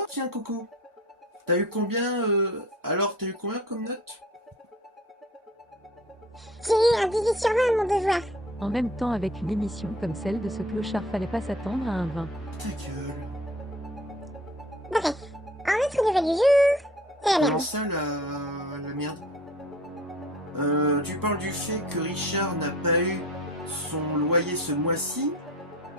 Oh tiens, Coco. T'as eu combien Alors, t'as eu combien comme note? J'ai eu un 18 sur 20 à mon devoir. En même temps, avec une émission comme celle de ce clochard, fallait pas s'attendre à un 20. Ta gueule. Bref, en notre nouvelle du jour, c'est la Comment merde. ça, la merde? Tu parles du fait que Richard n'a pas eu son loyer ce mois-ci?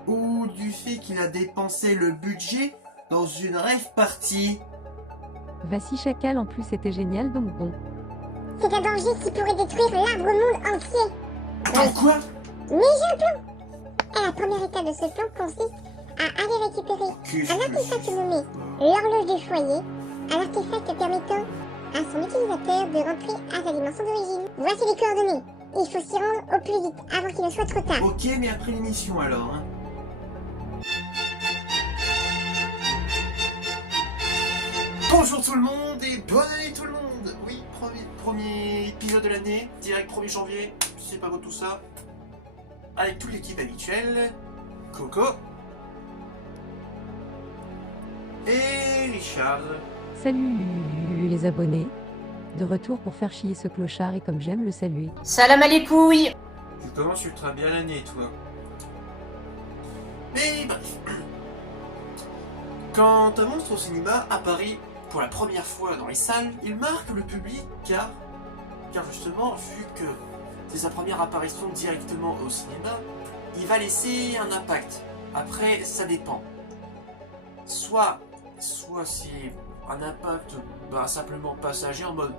Ou du fait qu'il a dépensé le budget dans une rêve party? Vassi Chacal en plus était génial, donc bon. C'est un danger qui pourrait détruire l'arbre-monde entier. Attends, quoi? Mais j'ai un plan. Et la première étape de ce plan consiste à aller récupérer Qu'est-ce un que artefact c'est nommé ça? l'horloge du foyer, un artefact permettant à son utilisateur de rentrer à sa dimension d'origine. Voici les coordonnées. Il faut s'y rendre au plus vite avant qu'il ne soit trop tard. Ok, mais après l'émission alors, hein. Bonjour tout le monde et bonne année tout le monde. Oui, premier épisode de l'année, direct 1er janvier, c'est pas beau tout ça. Avec toute l'équipe habituelle, Coco et Richard. Salut les abonnés. De retour pour faire chier ce clochard et comme j'aime le saluer. Salam alaikum. Tu commences ultra bien l'année, toi. Mais bref. Quand un monstre au cinéma apparaît pour la première fois dans les salles, il marque le public car justement, vu que c'est sa première apparition directement au cinéma, il va laisser un impact. Après, ça dépend. Soit c'est un impact simplement passager en mode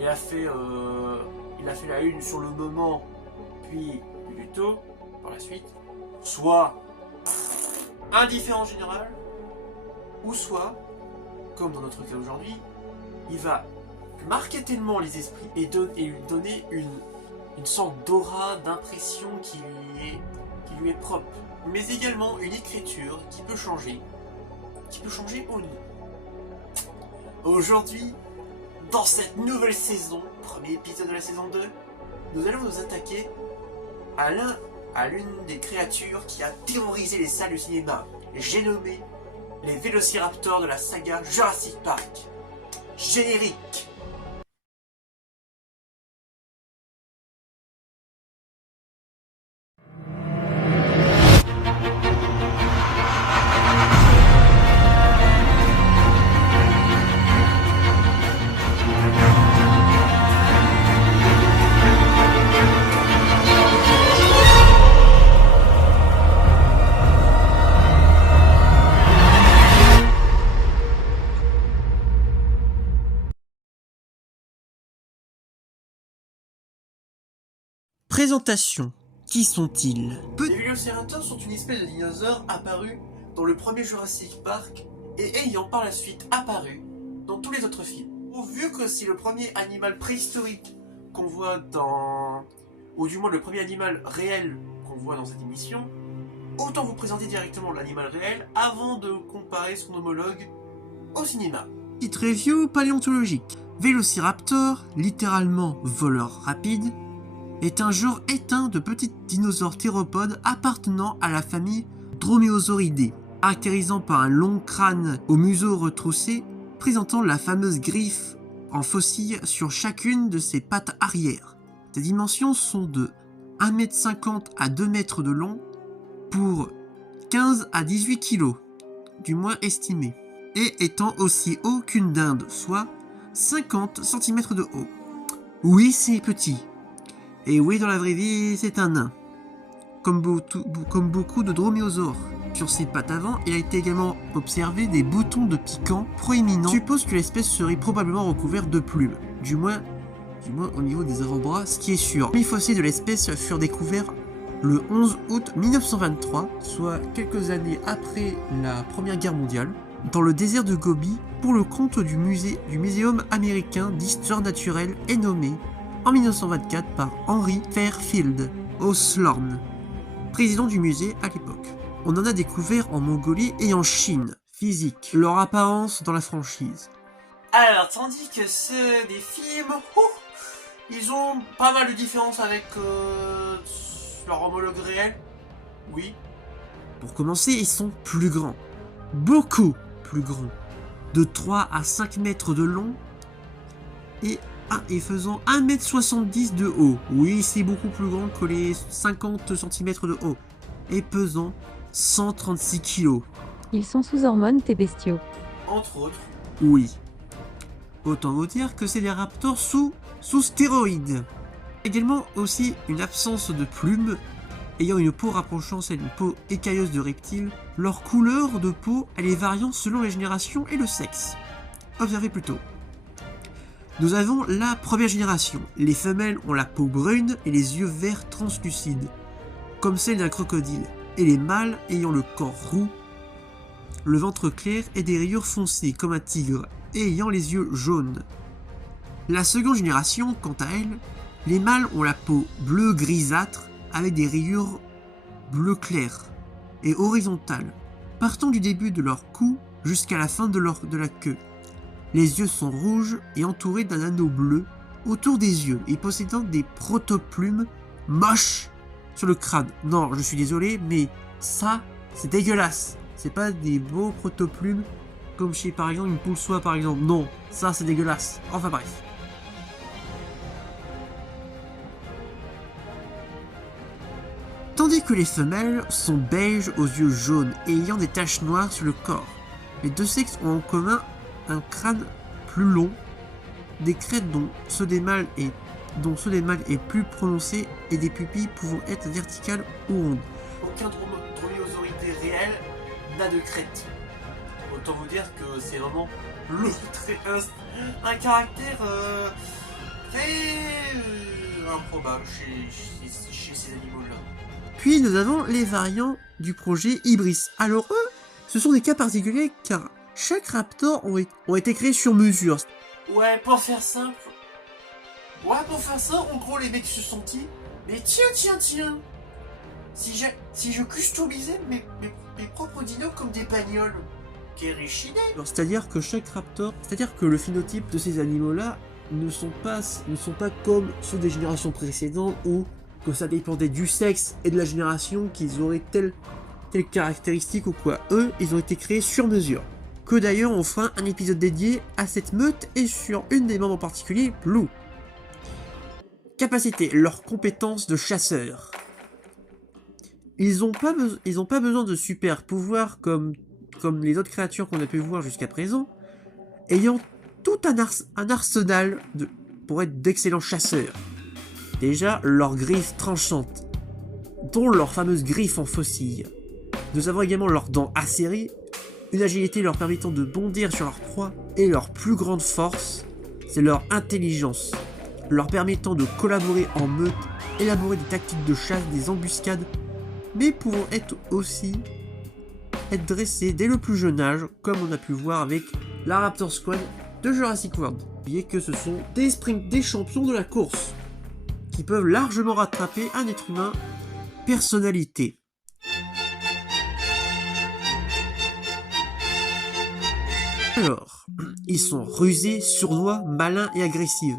il a fait la une sur le moment, puis du tôt par la suite. Soit indifférent général, ou soit, comme dans notre cas aujourd'hui, il va marquer tellement les esprits et lui donner une sorte d'aura, d'impression qui lui est propre, mais également une écriture qui peut changer au nez. Aujourd'hui, dans cette nouvelle saison, premier épisode de la saison 2, nous allons nous attaquer à l'une des créatures qui a terrorisé les salles du cinéma. J'ai nommé les Vélociraptors de la saga Jurassic Park. Générique. Présentation. Qui sont-ils? Les Vélociraptors sont une espèce de dinosaure apparue dans le premier Jurassic Park et ayant par la suite apparu dans tous les autres films. Vu que c'est le premier animal préhistorique qu'on voit dans... ou du moins le premier animal réel qu'on voit dans cette émission, autant vous présenter directement l'animal réel avant de comparer son homologue au cinéma. Petite review paléontologique. Vélociraptor, littéralement voleur rapide, est un genre éteint de petits dinosaures théropodes appartenant à la famille Dromaeosauridae, caractérisant par un long crâne au museau retroussé, présentant la fameuse griffe en fossile sur chacune de ses pattes arrière. Ses dimensions sont de 1,50 m à 2 m de long pour 15 à 18 kg, du moins estimé, et étant aussi haut qu'une dinde, soit 50 cm de haut. Oui, c'est petit. Et oui, dans la vraie vie, c'est un nain. Comme beaucoup de droméosaures. Sur ses pattes avant, il a été également observé des boutons de piquant proéminents. On suppose que l'espèce serait probablement recouverte de plumes. Du moins au niveau des avant-bras, ce qui est sûr. Les fossiles de l'espèce furent découverts le 11 août 1923, soit quelques années après la Première Guerre mondiale, dans le désert de Gobi, pour le compte du Muséum américain d'histoire naturelle et nommé en 1924 par Henry Fairfield Ohlson, président du musée à l'époque. On en a découvert en Mongolie et en Chine. Physique, leur apparence dans la franchise. Alors, tandis que ceux des films, ils ont pas mal de différences avec leur homologue réel. Oui. Pour commencer, ils sont plus grands. Beaucoup plus grands. de 3 à 5 mètres de long et faisant 1,70 m de haut. Oui, c'est beaucoup plus grand que les 50 cm de haut. Et pesant 136 kg. Ils sont sous hormones, tes bestiaux. Entre autres. Oui. Autant vous dire que c'est des raptors sous stéroïdes. Également aussi une absence de plumes, ayant une peau rapprochant celle d'une peau écailleuse de reptiles. Leur couleur de peau, elle est variante selon les générations et le sexe. Observez plutôt. Nous avons la première génération. Les femelles ont la peau brune et les yeux verts translucides, comme celle d'un crocodile, et les mâles ayant le corps roux, le ventre clair et des rayures foncées comme un tigre, et ayant les yeux jaunes. La seconde génération, quant à elle, les mâles ont la peau bleu grisâtre avec des rayures bleu clair et horizontales, partant du début de leur cou jusqu'à la fin de la queue. Les yeux sont rouges et entourés d'un anneau bleu autour des yeux et possédant des protoplumes moches sur le crâne. Non, je suis désolé, mais ça, c'est dégueulasse. C'est pas des beaux protoplumes comme chez par exemple une poule soie par exemple. Non, ça c'est dégueulasse. Enfin bref. Tandis que les femelles sont beiges aux yeux jaunes et ayant des taches noires sur le corps. Les deux sexes ont en commun un crâne plus long, des crêtes dont ceux des mâles est plus prononcé et des pupilles pouvant être verticales ou rondes. Aucun dromaeosauride réel n'a de crête. Autant vous dire que c'est vraiment un caractère très improbable chez ces animaux-là. Puis nous avons les variants du projet Hybris. Alors eux, ce sont des cas particuliers car chaque raptor ont été créés sur mesure. Ouais, pour faire simple. Ouais, pour faire ça, en gros, les mecs se sont dit, mais tiens. Si je customisais mes propres dinos comme des bagnoles. C'est-à-dire que le phénotype de ces animaux-là ne sont pas comme ceux des générations précédentes où que ça dépendait du sexe et de la génération qu'ils auraient telle caractéristique ou quoi. Eux, ils ont été créés sur mesure. Que d'ailleurs on fera un épisode dédié à cette meute et sur une des membres en particulier, Blue. Capacité, leurs compétences de chasseurs. Ils n'ont pas besoin de super pouvoirs comme les autres créatures qu'on a pu voir jusqu'à présent, ayant tout un arsenal pour être d'excellents chasseurs. Déjà, leurs griffes tranchantes, dont leurs fameuses griffes en faucille. Nous avons également leurs dents acérées, une agilité leur permettant de bondir sur leur proie, et leur plus grande force, c'est leur intelligence, leur permettant de collaborer en meute, élaborer des tactiques de chasse, des embuscades, mais pouvant aussi être dressés dès le plus jeune âge, comme on a pu voir avec la Raptor Squad de Jurassic World. Oubliez que ce sont des champions de la course, qui peuvent largement rattraper un être humain. Personnalité. Alors, ils sont rusés, sournois, malins et agressifs.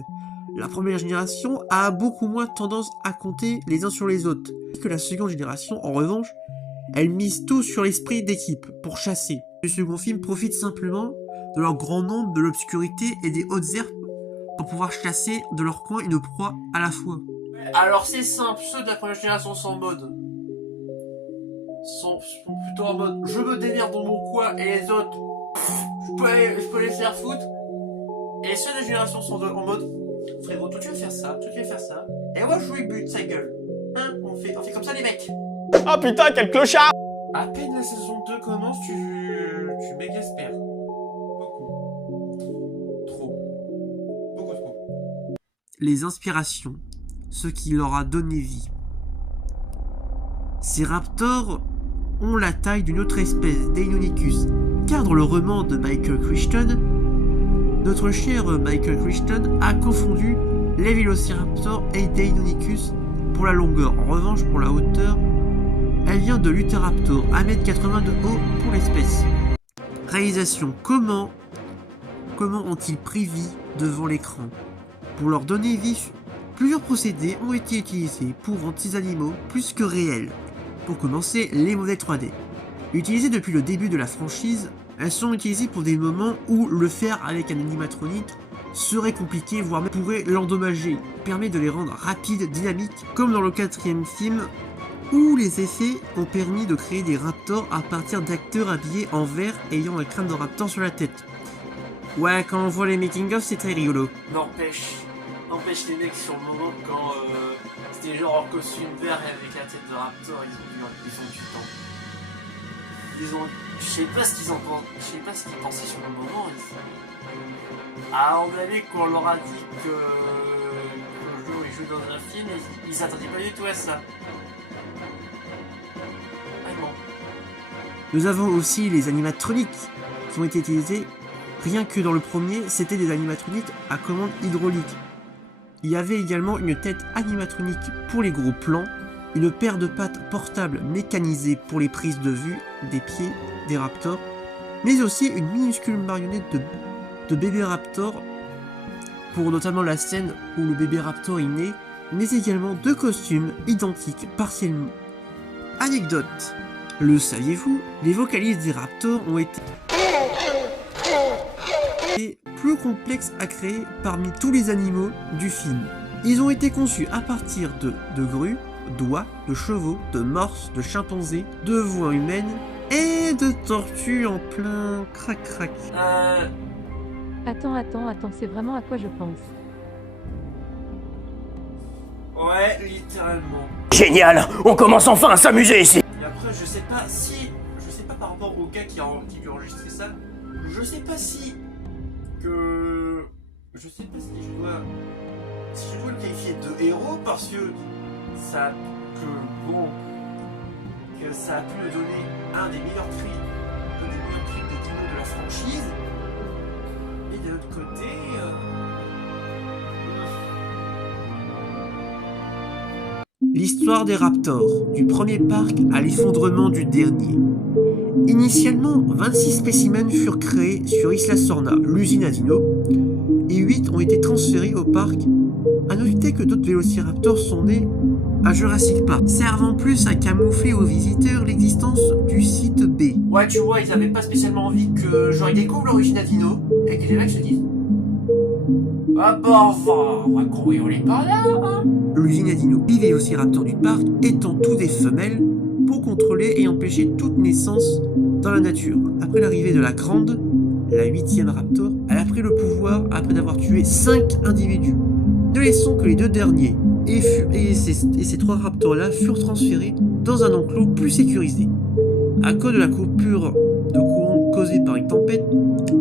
La première génération a beaucoup moins tendance à compter les uns sur les autres, que la seconde génération, en revanche, elle mise tout sur l'esprit d'équipe pour chasser. Le second film profite simplement de leur grand nombre, de l'obscurité et des hautes herbes pour pouvoir chasser de leur coin une proie à la fois. Alors c'est simple, ceux de la première génération sont plutôt en mode je me démerde dans mon coin et les autres je peux les faire foutre. Et ceux de la génération sont en mode frérot, toi tu vas faire ça, et moi je lui bute sa gueule. Hein, on fait comme ça les mecs. Oh putain, quel clochard! À peine la saison 2 commence, tu m'exaspères. Beaucoup trop. Les inspirations, ce qui leur a donné vie. Ces raptors ont la taille d'une autre espèce, Deinonychus, car dans le roman de Michael Crichton, notre cher Michael Crichton a confondu les vélociraptors et Deinonychus pour la longueur. En revanche, pour la hauteur, elle vient de l'Utéraptor, 1,80 m de haut pour l'espèce. Réalisation, comment ont-ils pris vie devant l'écran? Pour leur donner vie, plusieurs procédés ont été utilisés pour rendre ces animaux plus que réels. Pour commencer, les modèles 3D. Utilisés depuis le début de la franchise, Elles sont utilisées pour des moments où le faire avec un animatronique serait compliqué, voire même pourrait l'endommager. Permet de les rendre rapides, dynamiques, comme dans le 4e film, où les effets ont permis de créer des raptors à partir d'acteurs habillés en vert ayant un crâne de raptor sur la tête. Ouais, quand on voit les making-of, c'est très rigolo. N'empêche les mecs sur le moment quand c'était genre en costume vert et avec la tête de raptor, ils ont du temps. Je sais pas ce qu'ils pensaient sur le moment. À mon avis, qu'on leur a dit que le jour ils jouent dans un film, ils s'attendaient pas du tout à ça. Vraiment. Nous avons aussi les animatroniques qui ont été utilisés. Rien que dans le premier, c'était des animatroniques à commande hydraulique. Il y avait également une tête animatronique pour les gros plans, une paire de pattes portables mécanisées pour les prises de vue des pieds des raptors, mais aussi une minuscule marionnette de bébé raptor pour notamment la scène où le bébé raptor est né, mais également 2 costumes identiques partiellement. Anecdote, le saviez-vous, les vocalises des raptors ont été plus complexes à créer parmi tous les animaux du film. Ils ont été conçus à partir de grues, d'oies, de chevaux, de morses, de chimpanzés, de voix humaines et de tortues en plein crac-crac. Attends, c'est vraiment à quoi je pense. Ouais, littéralement. Génial, on commence enfin à s'amuser ici. Et après, je sais pas par rapport au gars qui lui a enregistré ça, je sais pas si je dois le qualifier de héros parce que ça a pu me donner un des meilleurs cris de dino de la franchise. Et de l'autre côté, L'histoire des raptors, du premier parc à l'effondrement du dernier. Initialement, 26 spécimens furent créés sur Isla Sorna, l'usine à dino, et 8 ont été transférés au parc. À noter que d'autres vélociraptors sont nés à Jurassic Park, servant plus à camoufler aux visiteurs l'existence du site B. ouais, tu vois, ils avaient pas spécialement envie que j'aurais découvre l'origine à dino et que les mecs se disent ah bah on va courir par là, hein. L'usine à dino, les vélociraptors du parc étant tous des femelles pour contrôler et empêcher toute naissance dans la nature. Après l'arrivée de la grande, la 8e raptor, elle a pris le pouvoir après d'avoir tué 5 individus. Ne laissons que les 2 derniers et ces 3 raptors-là furent transférés dans un enclos plus sécurisé. À cause de la coupure de courant causée par une tempête,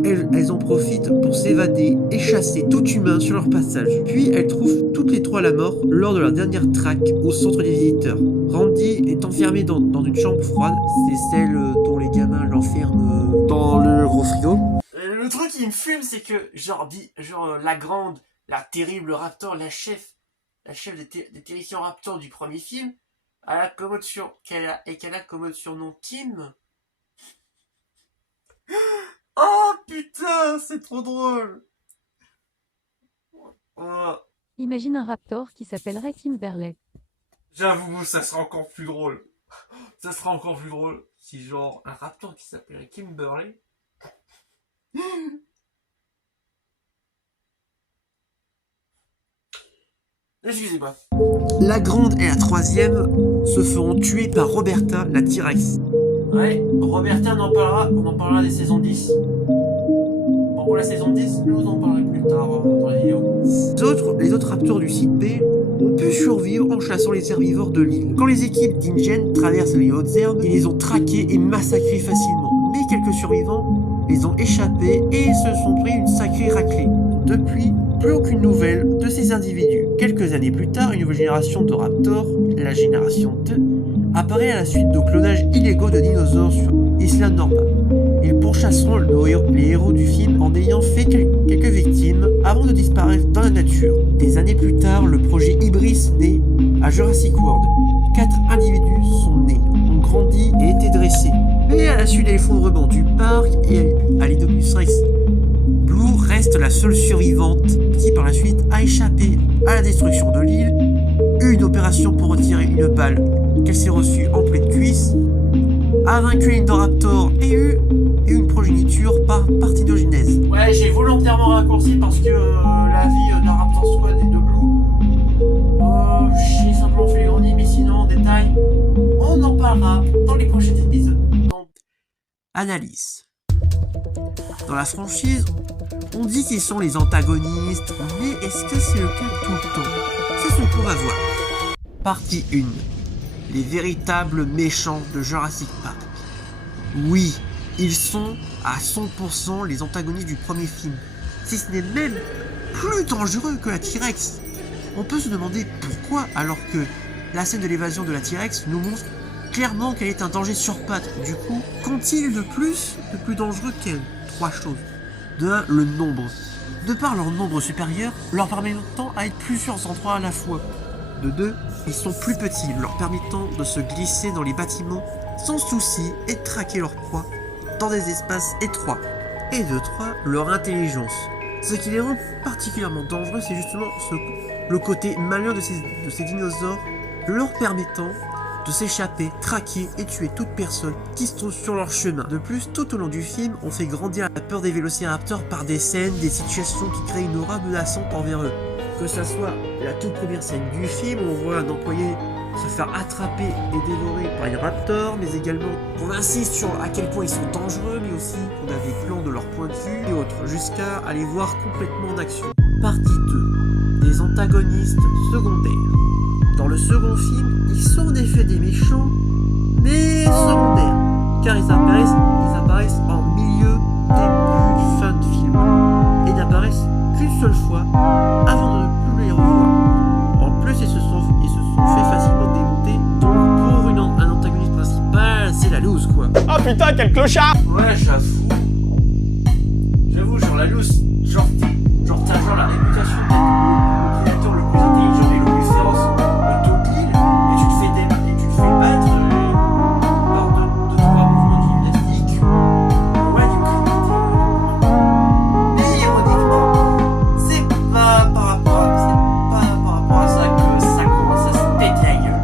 elles en profitent pour s'évader et chasser tout humain sur leur passage. Puis elles trouvent toutes les 3 la mort lors de leur dernière traque au centre des visiteurs. Randy est enfermé dans une chambre froide, c'est celle dont les gamins l'enferment dans le gros frigo. Le truc qui me fume, c'est que genre la grande, la terrible raptor, la chef des terrifiants raptors du premier film, qu'elle a comme surnom Kim. Oh putain, c'est trop drôle. Oh. Imagine un raptor qui s'appellerait Kimberley. J'avoue, ça sera encore plus drôle. Ça sera encore plus drôle si genre un raptor qui s'appellerait Kimberley. Excusez-moi. La grande et la 3e se feront tuer par Roberta, la T-Rex. Ouais, Roberta, on en parlera des saisons 10. Bon, pour la saison 10, je vous en parlerai plus tard dans la vidéo. Les autres raptors du site B ont pu survivre en chassant les herbivores de l'île. Quand les équipes d'InGen traversent les hautes herbes, ils les ont traqués et massacrés facilement. Mais quelques survivants les ont échappés et se sont pris une sacrée raclée. Depuis, plus aucune nouvelle de ces individus. Quelques années plus tard, une nouvelle génération de raptors, la génération 2, apparaît à la suite de clonages illégaux de dinosaures sur Isla Norma. Ils pourchasseront les héros du film en ayant fait quelques victimes avant de disparaître dans la nature. Des années plus tard, le projet Hybris naît à Jurassic World. 4 individus sont nés, ont grandi et été dressés. Mais à la suite de l'effondrement du parc et à l'Indominus Rex, Blue reste la seule survivante qui par la suite a échappé à la destruction de l'île, eu une opération pour retirer une balle qu'elle s'est reçue en pleine cuisse, a vaincu l'Indoraptor et eu une progéniture parthénogenèse. Ouais, j'ai volontairement raccourci parce que la vie d'un Raptor Squad et de Blue, j'ai simplement fait les grands mais sinon en détail, on en parlera dans les prochains épisodes. Donc, analyse. Dans la franchise, on dit qu'ils sont les antagonistes, mais est-ce que c'est le cas tout le temps? C'est ce qu'on va voir. Partie 1. Les véritables méchants de Jurassic Park. Oui, ils sont à 100% les antagonistes du premier film, si ce n'est même plus dangereux que la T-Rex. On peut se demander pourquoi, alors que la scène de l'évasion de la T-Rex nous montre clairement qu'elle est un danger sur pattes. Du coup, qu'ont-ils de plus dangereux qu'elle? 3 choses. De 1, le nombre. De par leur nombre supérieur, leur permettant à être plusieurs endroits à la fois. De 2, ils sont plus petits, leur permettant de se glisser dans les bâtiments sans souci et de traquer leur proie dans des espaces étroits. Et de 3, leur intelligence. Ce qui les rend particulièrement dangereux, c'est justement le côté malin de ces dinosaures, leur permettant de s'échapper, traquer et tuer toute personne qui se trouve sur leur chemin. De plus, tout au long du film, on fait grandir la peur des vélociraptors par des scènes, des situations qui créent une aura menaçante envers eux. Que ça soit la toute première scène du film, où on voit un employé se faire attraper et dévorer par les raptors, mais également on insiste sur à quel point ils sont dangereux, mais aussi on a des plans de leur point de vue et autres, jusqu'à aller voir complètement en action. Partie 2. Des antagonistes secondaires. Dans le second film, ils sont en effet des méchants, mais secondaires, car ils apparaissent en milieu, début, fin de film, et n'apparaissent qu'une seule fois avant de ne plus les revoir. En plus, ils se sont fait facilement démonter, donc pour un antagoniste principal, c'est la loose quoi. Oh putain, quel clochard! Ouais, j'avoue, genre la loose, genre t'as la réputation d'être le prédateur le plus intelligent et le plus féroce de toute l'île, et tu te fais battre par deux, trois mouvements de gymnastique. Ouais, du coup, mais ironiquement, c'est pas par rapport à ça que ça commence à se péter la gueule.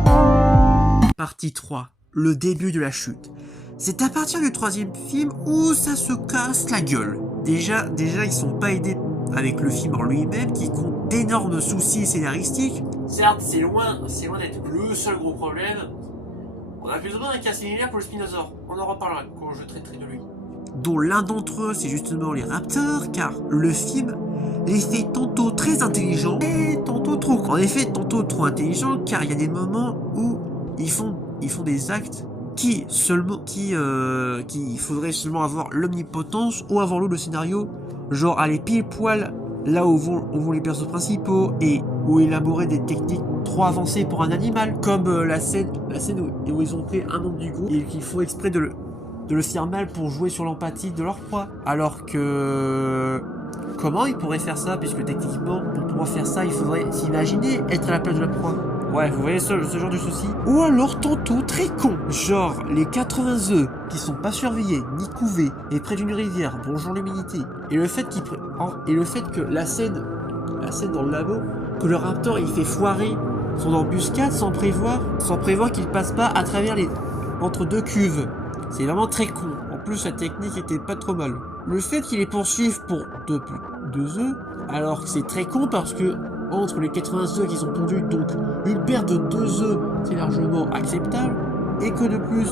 Partie 3. Le début de la chute. C'est à partir du 3e film où ça se casse la gueule. Déjà, ils sont pas aidés avec le film en lui-même qui compte d'énormes soucis scénaristiques. Certes, c'est loin d'être le seul gros problème. On a plus ou moins un cas similaire pour le Spinosaure. On en reparlera quand je traiterai de lui. Dont l'un d'entre eux, c'est justement les raptors, car le film les fait tantôt très intelligents et tantôt trop. En effet, tantôt trop intelligents, car il y a des moments où ils font des actes qu'il faudrait seulement avoir l'omnipotence ou avoir le scénario, genre aller pile poil là où vont les persos principaux et où élaborer des techniques trop avancées pour un animal, comme la scène où ils ont pris un membre du groupe et qu'il faut exprès de le faire mal pour jouer sur l'empathie de leur proie. Alors que comment ils pourraient faire ça, puisque techniquement pour pouvoir faire ça il faudrait s'imaginer être à la place de la proie. Ouais, vous voyez ce genre de soucis. Ou alors tantôt très con, genre les 80 œufs qui sont pas surveillés ni couvés et près d'une rivière, bonjour l'humidité. Et le fait que la scène dans le labo, que le raptor il fait foirer son embuscade sans prévoir qu'il passe pas à travers entre deux cuves. C'est vraiment très con. En plus la technique était pas trop mal. Le fait qu'il les poursuive pour deux œufs, alors que c'est très con parce que entre les 80 œufs qui sont pondus, donc une paire de 2 œufs, c'est largement acceptable, et que de plus,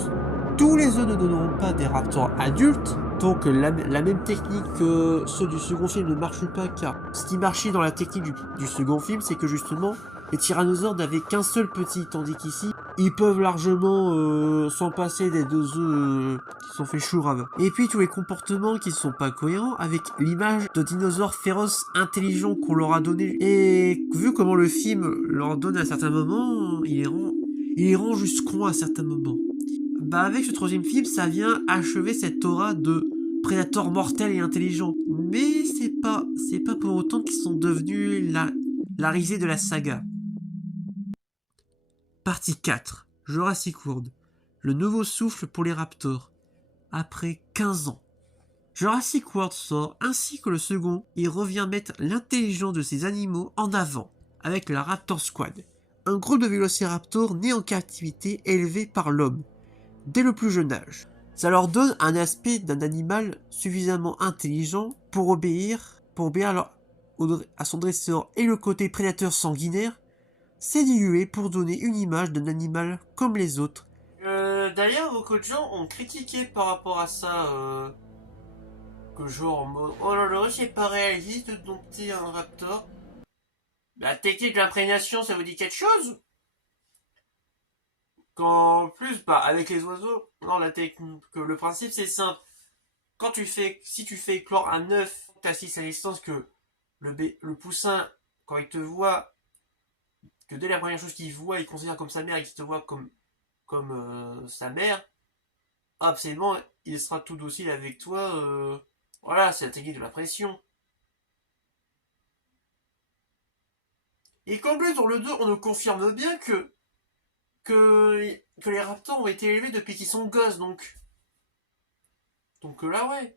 tous les œufs ne donneront pas des raptors adultes, donc la même technique que ceux du second film ne marche pas, car ce qui marchait dans la technique du second film, c'est que justement, les tyrannosaures n'avaient qu'un seul petit, tandis qu'ici, ils peuvent largement s'en passer des 2 œufs qui sont fait chourave. Et puis tous les comportements qui ne sont pas cohérents avec l'image de dinosaures féroces intelligents qu'on leur a donné. Et vu comment le film leur donne à certains moments, il les rend juste cons à certains moments. Bah avec ce 3e film, ça vient achever cette aura de prédateurs mortels et intelligents. Mais c'est pas pour autant qu'ils sont devenus la risée de la saga. Partie 4. Jurassic World. Le nouveau souffle pour les raptors. Après 15 ans. Jurassic World sort ainsi que le second et revient mettre l'intelligence de ces animaux en avant avec la Raptor Squad. Un groupe de vélociraptors nés en captivité élevés par l'homme dès le plus jeune âge. Ça leur donne un aspect d'un animal suffisamment intelligent pour obéir à son dresseur, et le côté prédateur sanguinaire s'est dilué pour donner une image d'un animal comme les autres. D'ailleurs, beaucoup de gens ont critiqué par rapport à ça, que genre en mode oh là là, c'est pas réaliste de dompter un raptor. La technique d'imprégnation, ça vous dit quelque chose? Qu'en plus, bah, avec les oiseaux, non, le principe c'est simple. Si tu fais éclore un œuf, t'assistes à distance que le poussin, quand il te voit, que dès la première chose qu'il voit, il considère comme sa mère et qu'il te voit comme sa mère, absolument, il sera tout docile avec toi. Voilà, c'est la technique de la pression. Et qu'en plus, dans le 2, on nous confirme bien que les raptors ont été élevés depuis qu'ils sont gosses, donc. Donc là, ouais.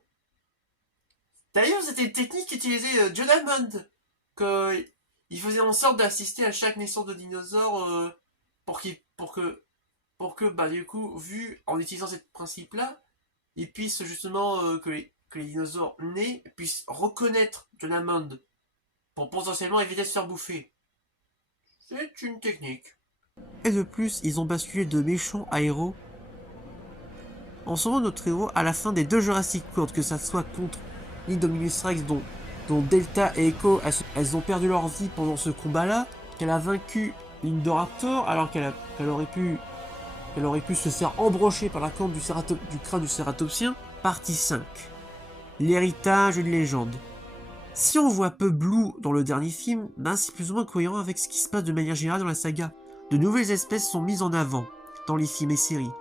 D'ailleurs, c'était une technique qu'utilisait John Hammond. Il faisait en sorte d'assister à chaque naissance de dinosaure pour que, bah, du coup, en utilisant ce principe-là, ils puissent justement, que les dinosaures nés puissent reconnaître John Hammond pour potentiellement éviter de se faire bouffer. C'est une technique. Et de plus, ils ont basculé de méchants à héros. En sauvant notre héros à la fin des 2 Jurassic World, que ça soit contre l'Indominus Rex dont Delta et Echo elles ont perdu leur vie pendant ce combat-là, qu'elle a vaincu l'Indoraptor alors qu'elle aurait pu se faire embrocher par la corne du crâne du cératopsien. Partie 5. L'héritage d'une légende. Si on voit peu Blue dans le dernier film, ben c'est plus ou moins cohérent avec ce qui se passe de manière générale dans la saga. De nouvelles espèces sont mises en avant dans les films et séries,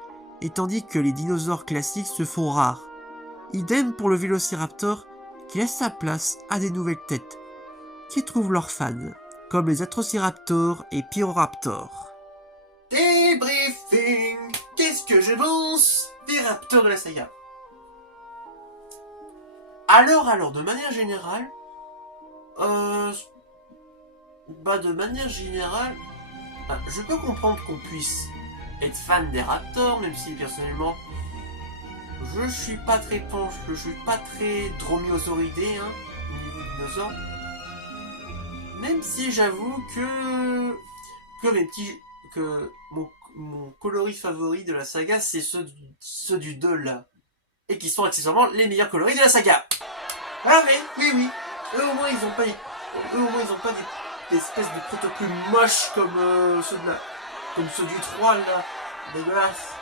et tandis que les dinosaures classiques se font rares. Idem pour le Vélociraptor, qui laisse sa place à des nouvelles têtes, qui trouvent leurs fans, comme les Atrociraptors et Pyroraptors. Débriefing. Qu'est-ce que je pense des raptors de la saga? Alors, de manière générale, je peux comprendre qu'on puisse être fan des raptors, même si personnellement, je suis pas très dromiosauridé, au niveau des dinosaures. Même si j'avoue que mon coloris favori de la saga, c'est ceux du 2 là. Et qui sont accessoirement les meilleurs coloris de la saga. Ah oui. Eux au moins ils ont pas des espèces de prototypes moches comme ceux du 3 là. Dégueulasse.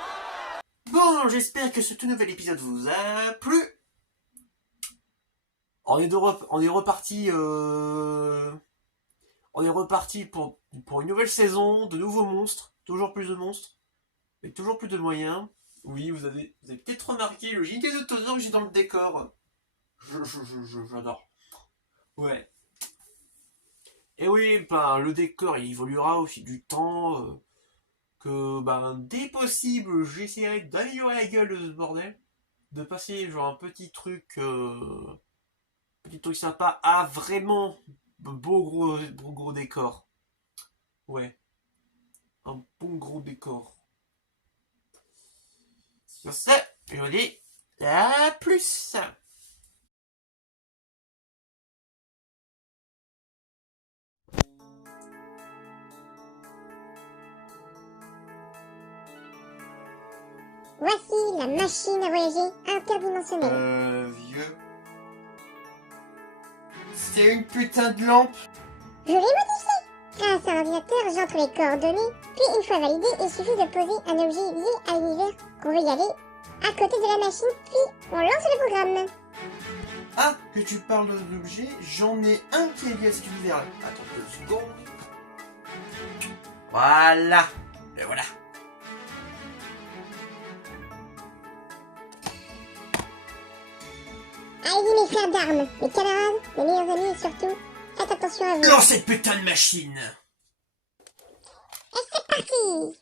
Bon, j'espère que ce tout nouvel épisode vous a plu. On est reparti pour une nouvelle saison, de nouveaux monstres, toujours plus de monstres, et toujours plus de moyens. Oui, vous avez peut-être remarqué le gigantosaurio que j'ai dans le décor. J'adore. Ouais. Et oui, ben, le décor il évoluera au fil du temps. Dès possible, j'essaierai d'améliorer la gueule de ce bordel. De passer genre un petit truc sympa à vraiment beau gros décor. Ouais. Un bon gros décor. Sur ce, je vous dis à plus. Voici la machine à voyager interdimensionnelle. Vieux. C'est une putain de lampe. Je l'ai modifié. Grâce à l'ordinateur, j'entre les coordonnées, puis une fois validé, il suffit de poser un objet lié à l'univers qu'on veut y aller à côté de la machine, puis on lance le programme. Ah, que tu parles d'objets, j'en ai un qui est lié à cet univers. Attends 2 secondes. Voilà. Et voilà. Allez-y mes frères d'armes, mes camarades, mes meilleurs amis et surtout, faites attention à vous. Lance cette putain de machine. Et c'est parti!